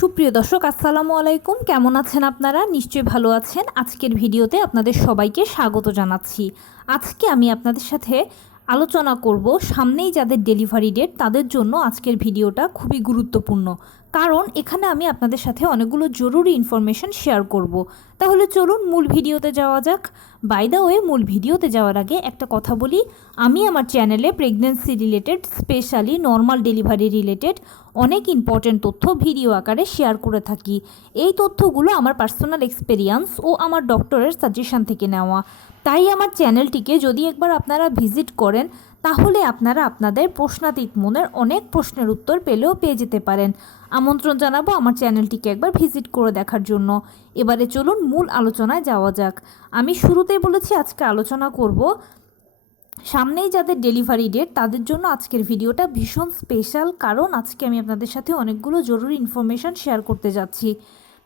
সুপ্রিয় দর্শক আসসালামু আলাইকুম, কেমন আছেন আপনারা? নিশ্চয়ই ভালো আছেন। আজকের ভিডিওতে আপনাদের সবাইকে স্বাগত জানাচ্ছি। আজকে আমি আপনাদের সাথে আলোচনা করব সামনেই যাদের ডেলিভারি ডেট তাদের জন্য আজকের ভিডিওটা খুবই গুরুত্বপূর্ণ, কারণ এখানে আমি আপনাদের সাথে অনেকগুলো জরুরি ইনফরমেশন শেয়ার করব। তাহলে চলুন মূল ভিডিওতে যাওয়া যাক। বাই দ্য ওয়ে, মূল ভিডিওতে যাওয়ার আগে একটা কথা বলি, আমি আমার চ্যানেলে pregnancy related, specially normal delivery related অনেক ইম্পর্টেন্ট তথ্য ভিডিও আকারে শেয়ার করে থাকি। এই তথ্যগুলো আমার পার্সোনাল এক্সপেরিয়েন্স ও আমার ডক্টরের সাজেশন থেকে নেওয়া। তাই আমার চ্যানেলটিকে যদি একবার আপনারা ভিজিট করেন তাহলে আপনারা আপনাদের প্রশ্নাতীত মনের অনেক প্রশ্নের উত্তর পেয়ে যেতে পারেন। আমন্ত্রণ জানাবো আমার চ্যানেলটিকে একবার ভিজিট করে দেখার জন্য। এবারে চলুন মূল আলোচনায় যাওয়া যাক। আমি শুরুতেই বলেছি আজকে আলোচনা করব সামনেই যাদের ডেলিভারি ডেট তাদের জন্য আজকের ভিডিওটা ভীষণ স্পেশাল, কারণ আজকে আমি আপনাদের সাথে অনেকগুলো জরুরি ইনফরমেশান শেয়ার করতে যাচ্ছি।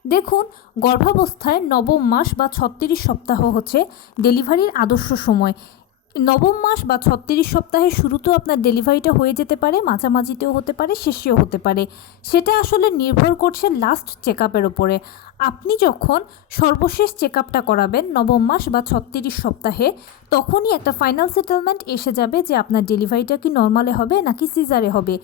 দেখুন, গর্ভাবস্থায় নবম মাস বা 36 সপ্তাহ হচ্ছে ডেলিভারির আদর্শ সময়। নবম মাস বা 36 সপ্তাহের শুরুতেও আপনার ডেলিভারিটা হয়ে যেতে পারে, মাঝামাঝিতেও হতে পারে, শেষেও হতে পারে। সেটা আসলে নির্ভর করছে লাস্ট চেক আপের ওপরে। আপনি যখন সর্বশেষ চেক আপটা করাবেন নবম মাস বা 36 সপ্তাহে, তখনই একটা ফাইনাল সেটেলমেন্ট এসে যাবে যে আপনার ডেলিভারিটা কি নর্মালে হবে নাকি সিজারে হবে।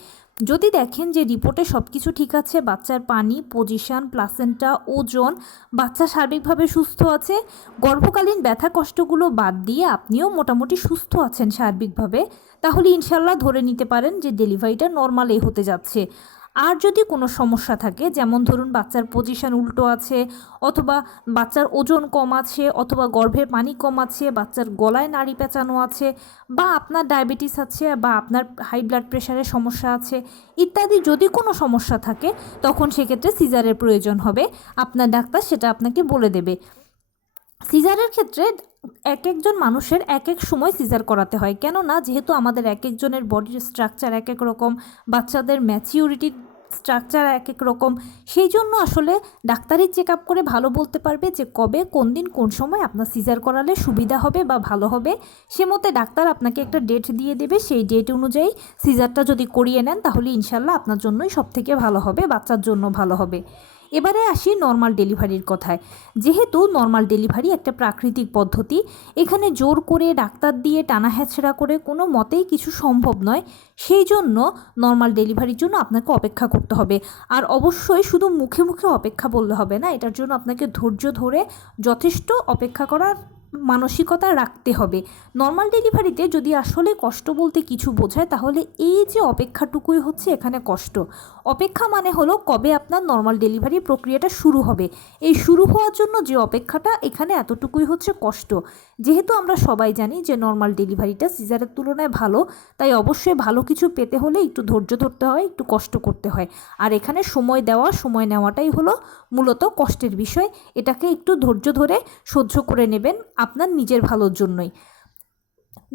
যদি দেখেন যে রিপোর্টে সব কিছু ঠিক আছে, বাচ্চার পানি, পজিশন, প্লাসেন্টা, ওজন, বাচ্চা সার্বিকভাবে সুস্থ আছে, গর্ভকালীন ব্যথা কষ্টগুলো বাদ দিয়ে আপনিও মোটামুটি সুস্থ আছেন সার্বিকভাবে, তাহলে ইনশাল্লাহ ধরে নিতে পারেন যে ডেলিভারিটা নর্মালেই হতে যাচ্ছে। আর যদি কোনো সমস্যা থাকে, যেমন ধরুন বাচ্চার পজিশন উল্টো আছে, অথবা বাচ্চার ওজন কম আছে, অথবা গর্ভের পানি কম আছে, বাচ্চার গলায় নাড়ি পেঁচানো আছে, বা আপনার ডায়াবেটিস আছে, বা আপনার হাই ব্লাড প্রেশারের সমস্যা আছে ইত্যাদি যদি কোনো সমস্যা থাকে, তখন সেক্ষেত্রে সিজারের প্রয়োজন হবে। আপনার ডাক্তার সেটা আপনাকে বলে দেবে। সিজারের ক্ষেত্রে এক একজন মানুষের এক এক সময় সিজার করাতে হয়, কেননা যেহেতু আমাদের এক একজনের বডির স্ট্রাকচার এক এক রকম, বাচ্চাদের ম্যাচিউরিটির স্ট্রাকচার এক এক রকম, সেই জন্য আসলে ডাক্তারই চেক আপ করে ভালো বলতে পারবে যে কবে, কোন দিন, কোন সময় আপনার সিজার করালে সুবিধা হবে বা ভালো হবে। সে মতে ডাক্তার আপনাকে একটা ডেট দিয়ে দেবে, সেই ডেট অনুযায়ী সিজারটা যদি করিয়ে নেন তাহলে ইনশাল্লাহ আপনার জন্যই সবথেকে ভালো হবে, বাচ্চার জন্য ভালো হবে। এবারে আসি নর্মাল ডেলিভারির কথায়। যেহেতু নর্মাল ডেলিভারি একটা প্রাকৃতিক পদ্ধতি, এখানে জোর করে ডাক্তার দিয়ে টানা হ্যাচড়া করে কোনো মতেই কিছু সম্ভব নয়। সেই জন্য নর্মাল ডেলিভারির জন্য আপনাকে অপেক্ষা করতে হবে। আর অবশ্যই শুধু মুখে মুখে অপেক্ষা বললে হবে না, এটার জন্য আপনাকে ধৈর্য ধরে যথেষ্ট অপেক্ষা করার মানসিকতা রাখতে হবে। নর্মাল ডেলিভারিতে যদি আসলে কষ্ট বলতে কিছু বোঝায় তাহলে এই যে অপেক্ষাটুকুই হচ্ছে এখানে কষ্ট। অপেক্ষা মানে হলো কবে আপনার নর্মাল ডেলিভারি প্রক্রিয়াটা শুরু হবে, এই শুরু হওয়ার জন্য যে অপেক্ষাটা, এখানে এতটুকুই হচ্ছে কষ্ট। যেহেতু আমরা সবাই জানি যে নর্মাল ডেলিভারিটা সিজারের তুলনায় ভালো, তাই অবশ্যই ভালো কিছু পেতে হলে একটু ধৈর্য ধরতে হয়, একটু কষ্ট করতে হয়। আর এখানে সময় নেওয়াটাই হলো মূলত কষ্টের বিষয়। এটাকে একটু ধৈর্য ধরে সহ্য করে নেবেন আপনার নিজের ভালোর জন্যই।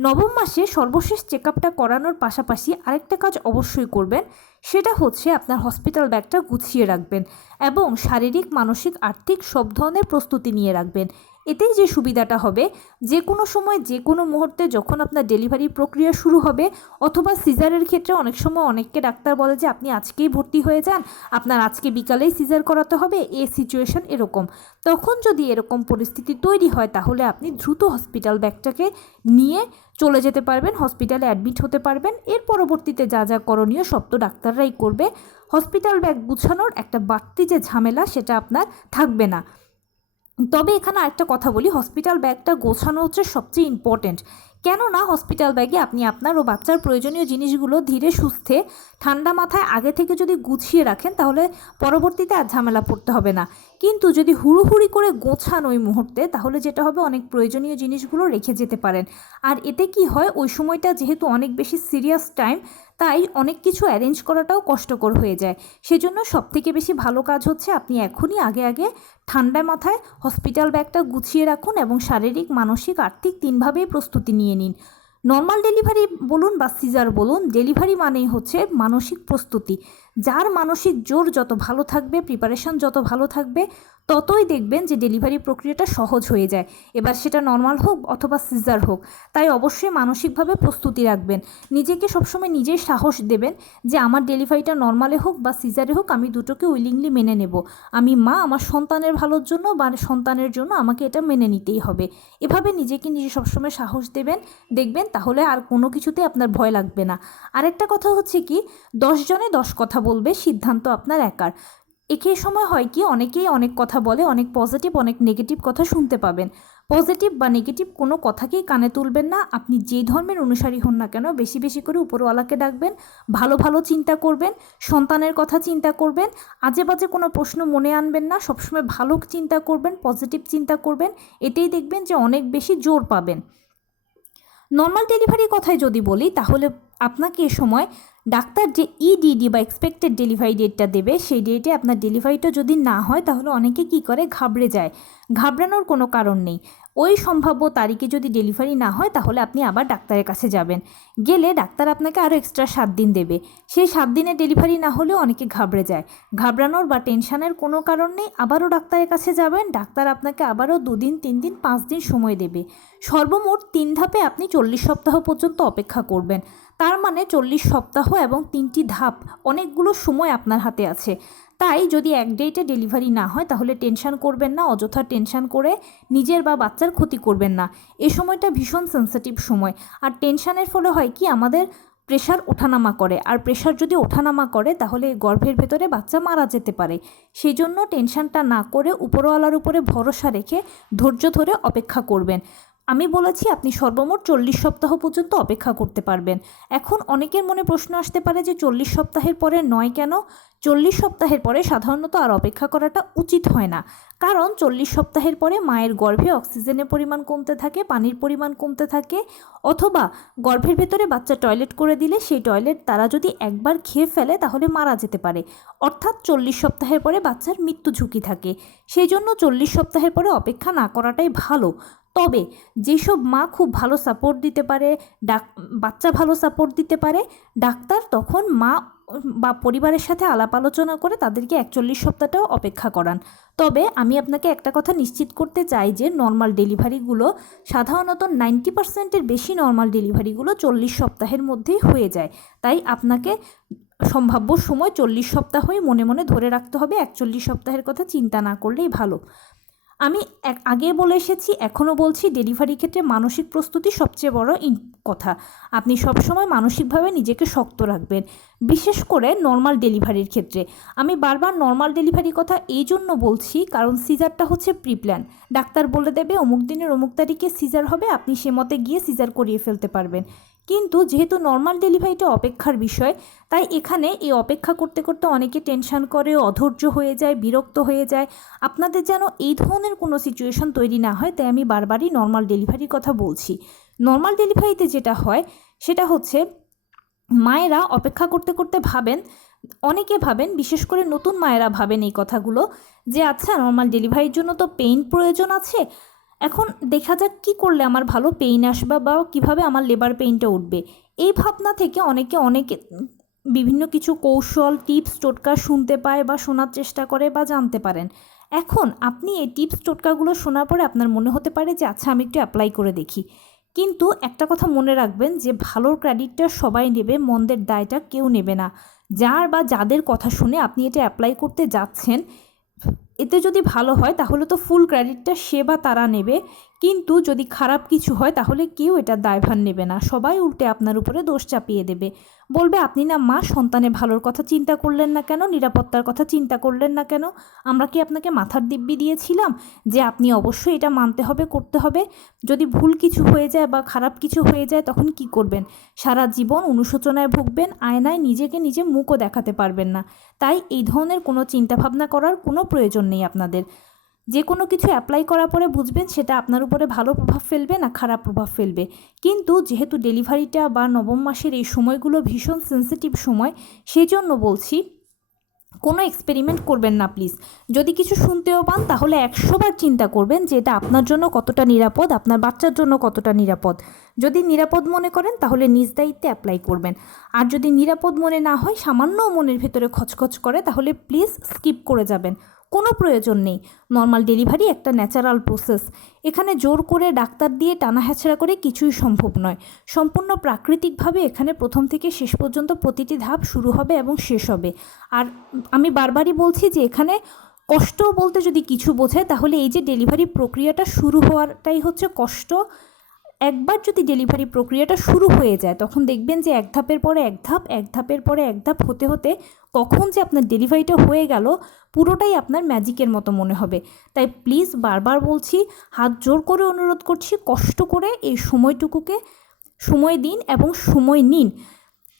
নবম মাসে সর্বশেষ চেক আপটা করানোর পাশাপাশি আরেকটা কাজ অবশ্যই করবেন, সেটা হচ্ছে আপনার হসপিটাল ব্যাগটা গুছিয়ে রাখবেন এবং শারীরিক, মানসিক, আর্থিক সব ধরনের প্রস্তুতি নিয়ে রাখবেন। এতেই যে সুবিধাটা হবে, যে কোনো সময় যে কোনো মুহূর্তে যখন আপনার ডেলিভারি প্রক্রিয়া শুরু হবে, অথবা সিজারের ক্ষেত্রে অনেক সময় অনেককে ডাক্তার বলে যে আপনি আজকেই ভর্তি হয়ে যান, আপনার আজকে বিকালেই সিজার করাতে হবে, এই সিচুয়েশন এরকম। তখন যদি এরকম পরিস্থিতি তৈরি হয় তাহলে আপনি দ্রুত হসপিটাল ব্যাগটাকে নিয়ে চলে যেতে পারবেন, হসপিটালে অ্যাডমিট হতে পারবেন। এর পরবর্তীতে যা যা করণীয় সব তো ডাক্তাররাই করবে। হসপিটাল ব্যাগ গুছানোর একটা বাড়তি যে ঝামেলা সেটা আপনার থাকবে না। তবে এখানে আরেকটা কথা বলি, হসপিটাল ব্যাগটা গোছানো হচ্ছে সবচেয়ে ইম্পর্টেন্ট, কেননা হসপিটাল ব্যাগে আপনি আপনার ও বাচ্চার প্রয়োজনীয় জিনিসগুলো ধীরে সুস্থে ঠান্ডা মাথায় আগে থেকে যদি গুছিয়ে রাখেন তাহলে পরবর্তীতে আর ঝামেলা পড়তে হবে না। কিন্তু যদি হুড়োহুড়ি করে গোছান ওই মুহূর্তে, তাহলে যেটা হবে অনেক প্রয়োজনীয় জিনিসগুলো রেখে যেতে পারেন। আর এতে কি হয়, ওই সময়টা যেহেতু অনেক বেশি সিরিয়াস টাইম, তাই অনেক কিছু অ্যারেঞ্জ করাটাও কষ্টকর হয়ে যায়। সেজন্য সবথেকে বেশি ভালো কাজ হচ্ছে আপনি এখনই আগে ঠান্ডা মাথায় হসপিটাল ব্যাগটা গুছিয়ে রাখুন এবং শারীরিক, মানসিক, আর্থিক তিনভাবেই প্রস্তুতি নিয়ে নিন। নর্মাল ডেলিভারি বলুন বা সিজার বলুন, ডেলিভারি মানেই হচ্ছে মানসিক প্রস্তুতি। যার মানসিক জোর যত ভালো থাকবে, প্রিপারেশন যত ভালো থাকবে, ততই দেখবেন যে ডেলিভারি প্রক্রিয়াটা সহজ হয়ে যায়। এবার সেটা নর্মাল হোক অথবা সিজার হোক, তাই অবশ্যই মানসিকভাবে প্রস্তুতি রাখবেন। নিজেকে সবসময় নিজেই সাহস দেবেন যে আমার ডেলিভারিটা নর্মালে হোক বা সিজারে হোক, আমি দুটোকে উইলিংলি মেনে নেব। আমি মা, আমার সন্তানের ভালোর জন্য বা সন্তানের জন্য আমাকে এটা মেনে নিতেই হবে। এভাবে নিজেকে নিজে সবসময় সাহস দেবেন, দেখবেন তাহলে আর কোনো কিছুতে আপনার ভয় লাগবে না। আরেকটা কথা হচ্ছে কি, 10 জনে 10 কথা বলবে, সিদ্ধান্ত আপনার একার। একই সময় হয় কি, অনেকেই অনেক কথা বলে, অনেক পজিটিভ অনেক নেগেটিভ কথা শুনতে পাবেন। পজিটিভ বা নেগেটিভ কোনো কথাকেই কানে তুলবেন না। আপনি যেই ধর্মের অনুসারী হন না কেন, বেশি বেশি করে উপরওয়ালাকে ডাকবেন, ভালো ভালো চিন্তা করবেন, সন্তানের কথা চিন্তা করবেন, আজে বাজে কোনো প্রশ্ন মনে আনবেন না, সবসময় ভালো চিন্তা করবেন, পজিটিভ চিন্তা করবেন। এতেই দেখবেন যে অনেক বেশি জোর পাবেন। নর্মাল ডেলিভারির কথায় যদি বলি, তাহলে আপনাকে এ সময় ডাক্তার যে ইডিডি বা এক্সপেক্টেড ডেলিভারি ডেটটা দেবে, সেই ডেটে আপনার ডেলিভারিটা যদি না হয়, তাহলে অনেকে কি করে, ঘাবড়ে যায়। ঘাবড়ানোর কোনো কারণ নেই। ওই সম্ভাব্য তারিখে যদি ডেলিভারি না হয়, তাহলে আপনি আবার ডাক্তারের কাছে যাবেন। গেলে ডাক্তার আপনাকে আরও এক্সট্রা 7 দিন দেবে। সেই 7 দিনে ডেলিভারি না হলেও অনেকে ঘাবড়ে যায়। ঘাবড়ানোর বা টেনশনের কোনো কারণ নেই। আবারও ডাক্তারের কাছে যাবেন, ডাক্তার আপনাকে আবারও 2 দিন 3 দিন 5 দিন সময় দেবে। সর্বমোট 3 ধাপে আপনি 40 সপ্তাহ পর্যন্ত অপেক্ষা করবেন। তার মানে 40 সপ্তাহ এবং 3টি ধাপ, অনেকগুলো সময় আপনার হাতে আছে। তাই যদি এক ডেটে ডেলিভারি না হয়, তাহলে টেনশন করবেন না, অযথা টেনশন করে নিজের বা বাচ্চার ক্ষতি করবেন না। এই সময়টা ভীষণ সেন্সিটিভ সময়। আর টেনশনের ফলে হয় কি, আমাদের প্রেশার ওঠানামা করে, আর প্রেশার যদি ওঠানামা করে, তাহলে গর্ভের ভেতরে বাচ্চা মারা যেতে পারে। সেই জন্য টেনশনটা না করে উপরওয়ালার উপরে ভরসা রেখে ধৈর্য ধরে অপেক্ষা করবেন। আমি বলেছি আপনি সর্বমোট 40 সপ্তাহ পর্যন্ত অপেক্ষা করতে পারবেন। এখন অনেকের মনে প্রশ্ন আসতে পারে যে 40 সপ্তাহের পরে নয় কেন? 40 সপ্তাহের পরে সাধারণত আর অপেক্ষা করাটা উচিত হয় না। কারণ 40 সপ্তাহের পরে মায়ের গর্ভে অক্সিজেনের পরিমাণ কমতে থাকে, পানির পরিমাণ কমতে থাকে, অথবা গর্ভের ভেতরে বাচ্চা টয়লেট করে দিলে সেই টয়লেট তারা যদি একবার খেয়ে ফেলে, তাহলে মারা যেতে পারে। অর্থাৎ 40 সপ্তাহের পরে বাচ্চার মৃত্যু ঝুঁকি থাকে। সেই জন্য 40 সপ্তাহের পরে অপেক্ষা না করাটাই ভালো। তবে যেসব মা খুব ভালো সাপোর্ট দিতে পারে, বাচ্চা ভালো সাপোর্ট দিতে পারে, ডাক্তার তখন মা বা পরিবারের সাথে আলাপ আলোচনা করে তাদেরকে 41 সপ্তাহটাও অপেক্ষা করান। তবে আমি আপনাকে একটা কথা নিশ্চিত করতে চাই যে নর্মাল ডেলিভারিগুলো সাধারণত 90%-এর বেশি নর্মাল ডেলিভারিগুলো 40 সপ্তাহের মধ্যেই হয়ে যায়। তাই আপনাকে সম্ভাব্য সময় 40 সপ্তাহই মনে মনে ধরে রাখতে হবে। 41 সপ্তাহের কথা চিন্তা না করলেই ভালো। আমি আগে বলে এসেছি, এখনও বলছি, ডেলিভারির ক্ষেত্রে মানসিক প্রস্তুতি সবচেয়ে বড় কথা। আপনি সবসময় মানসিকভাবে নিজেকে শক্ত রাখবেন, বিশেষ করে নর্মাল ডেলিভারির ক্ষেত্রে। আমি বারবার নর্মাল ডেলিভারির কথা এই জন্য বলছি, কারণ সিজারটা হচ্ছে প্রিপ্ল্যান। ডাক্তার বলে দেবে অমুক দিনের অমুক তারিখে সিজার হবে, আপনি সে মতে গিয়ে সিজার করিয়ে ফেলতে পারবেন। কিন্তু যেহেতু নর্মাল ডেলিভারিটা অপেক্ষার বিষয়, তাই এখানে এই অপেক্ষা করতে করতে অনেকে টেনশন করে, অধৈর্য হয়ে যায়, বিরক্ত হয়ে যায়। আপনাদের যেন এই ধরনের কোনো সিচুয়েশন তৈরি না হয়, তাই আমি বারবারই নর্মাল ডেলিভারির কথা বলছি। নর্মাল ডেলিভারিতে যেটা হয় সেটা হচ্ছে, মায়েরা অপেক্ষা করতে করতে ভাবেন, অনেকে ভাবেন, বিশেষ করে নতুন মায়েরা ভাবেন এই কথাগুলো, যে আচ্ছা নর্মাল ডেলিভারির জন্য তো পেইন প্রয়োজন আছে, এখন দেখা যাক কী করলে আমার ভালো পেইন আসবে বা কীভাবে আমার লেবার পেইনটা উঠবে। এই ভাবনা থেকে অনেকে বিভিন্ন কিছু কৌশল, টিপস, টোটকা শুনতে পায় বা শোনার চেষ্টা করে বা জানতে পারেন। এখন আপনি এই টিপস টোটকাগুলো শোনার পরে আপনার মনে হতে পারে যে আচ্ছা আমি একটু অ্যাপ্লাই করে দেখি। কিন্তু একটা কথা মনে রাখবেন যে ভালোর ক্রেডিটটা সবাই নেবে, মন্দের দায়টা কেউ নেবে না। যার বা যাদের কথা শুনে আপনি এটা অ্যাপ্লাই করতে যাচ্ছেন, এতে যদি ভালো হয় তাহলে তো ফুল ক্রেডিটটা সে বা তারা নেবে, কিন্তু যদি খারাপ কিছু হয় তাহলে কেউ এটা দায়ভার নেবে না। সবাই উল্টে আপনার উপরে দোষ চাপিয়ে দেবে, বলবে আপনি না মা, সন্তানের ভালোর কথা চিন্তা করলেন না কেন, নিরাপত্তার কথা চিন্তা করলেন না কেন? আমরা কি আপনাকে মাথার দিব্যি দিয়েছিলাম যে আপনি অবশ্যই এটা মানতে হবে, করতে হবে? যদি ভুল কিছু হয়ে যায় বা খারাপ কিছু হয়ে যায়, তখন কি করবেন? সারা জীবন অনুশোচনায় ভুগবেন, আয়নায় নিজেকে নিজে মুখও দেখাতে পারবেন না। তাই এই ধরনের কোনো চিন্তাভাবনা করার কোনো প্রয়োজন নেই আপনাদের। যে কোনো কিছু অ্যাপ্লাই করার পরে বুঝবেন সেটা আপনার উপরে ভালো প্রভাব ফেলবে না খারাপ প্রভাব ফেলবে। কিন্তু যেহেতু ডেলিভারিটা বা নবম মাসের এই সময়গুলো ভীষণ সেন্সিটিভ সময়, সেই জন্য বলছি কোনো এক্সপেরিমেন্ট করবেন না প্লিজ। যদি কিছু শুনতেও পান তাহলে 100 বার চিন্তা করবেন যে এটা আপনার জন্য কতটা নিরাপদ, আপনার বাচ্চার জন্য কতটা নিরাপদ। যদি নিরাপদ মনে করেন তাহলে নিজ দায়িত্বে অ্যাপ্লাই করবেন, আর যদি নিরাপদ মনে না হয়, সামান্য মনের ভেতরে খচখচ করে, তাহলে প্লিজ স্কিপ করে যাবেন। কোনো প্রয়োজন নেই। নর্মাল ডেলিভারি একটা ন্যাচারাল প্রসেস। এখানে জোর করে ডাক্তার দিয়ে টানা হ্যাচড়া করে কিছুই সম্ভব নয়। সম্পূর্ণ প্রাকৃতিকভাবে এখানে প্রথম থেকে শেষ পর্যন্ত প্রতিটি ধাপ শুরু হবে এবং শেষ হবে। আর আমি বারবারই বলছি যে এখানে কষ্ট বলতে যদি কিছু বোঝায় তাহলে এই যে ডেলিভারি প্রক্রিয়াটা শুরু হওয়াটাই হচ্ছে কষ্ট। একবার যদি ডেলিভারি প্রক্রিয়াটা শুরু হয়ে যায় তখন দেখবেন যে এক ধাপের পরে এক ধাপ, এক ধাপের পরে এক ধাপ হতে হতে কখন যে আপনার ডেলিভারিটা হয়ে গেল পুরোটাই আপনার ম্যাজিকের মতো মনে হবে। তাই প্লিজ বারবার বলছি, হাত জোর করে অনুরোধ করছি, কষ্ট করে এই সময়টুকুকে সময় দিন এবং সময় নিন।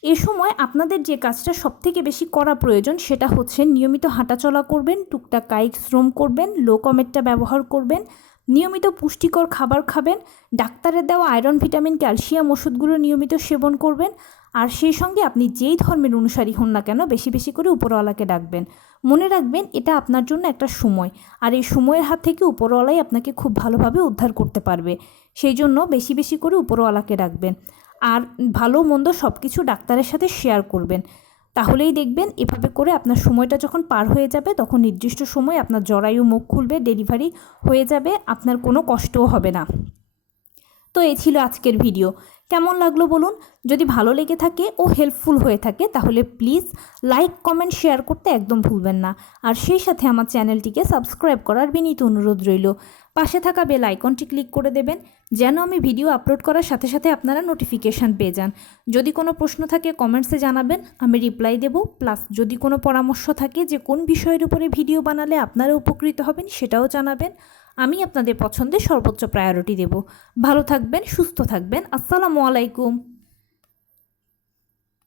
এ সময় আপনাদের যে কাজটা সবথেকে বেশি করা প্রয়োজন সেটা হচ্ছে নিয়মিত হাঁটাচলা করবেন, টুকটাক কায়িক শ্রম করবেন, লো কমেটটা ব্যবহার করবেন, নিয়মিত পুষ্টিকর খাবার খাবেন, ডাক্তারের দেওয়া আয়রন, ভিটামিন, ক্যালসিয়াম ওষুধগুলো নিয়মিত সেবন করবেন। আর সেই সঙ্গে আপনি যেই ধর্মের অনুসারী হন না কেন বেশি বেশি করে উপরওয়ালাকে ডাকবেন। মনে রাখবেন এটা আপনার জন্য একটা সময়, আর এই সময়ের হাত থেকে উপরওয়ালাই আপনাকে খুব ভালোভাবে উদ্ধার করতে পারবে। সেই জন্য বেশি বেশি করে উপরওয়ালাকে ডাকবেন, আর ভালো মন্দ সব কিছু ডাক্তারের সাথে শেয়ার করবেন। তাহলেই দেখবেন এভাবে করে আপনার সময়টা যখন পার হয়ে যাবে তখন নির্দিষ্ট সময় আপনার জরায়ু মুখ খুলবে, ডেলিভারি হয়ে যাবে, আপনার কোনো কষ্টও হবে না। তো এই ছিল আজকের ভিডিও। কেমন লাগলো বলুন? যদি ভালো লেগে থাকে ও হেল্পফুল হয়ে থাকে তাহলে প্লিজ লাইক, কমেন্ট, শেয়ার করতে একদম ভুলবেন না। আর সেই সাথে আমার চ্যানেলটিকে সাবস্ক্রাইব করার বিনীত অনুরোধ রইল। পাশে থাকা বেল আইকনটি ক্লিক করে দেবেন যেন আমি ভিডিও আপলোড করার সাথে সাথে আপনারা নোটিফিকেশান পেয়ে যান। যদি কোনো প্রশ্ন থাকে কমেন্টসে জানাবেন, আমি রিপ্লাই দেব। প্লাস যদি কোনো পরামর্শ থাকে যে কোন বিষয়ের উপরে ভিডিও বানালে আপনারা উপকৃত হবেন সেটাও জানাবেন। আমি আপনাদের পছন্দে সর্বোচ্চ প্রায়োরিটি দেব। ভালো থাকবেন, সুস্থ থাকবেন। আসসালামু আলাইকুম।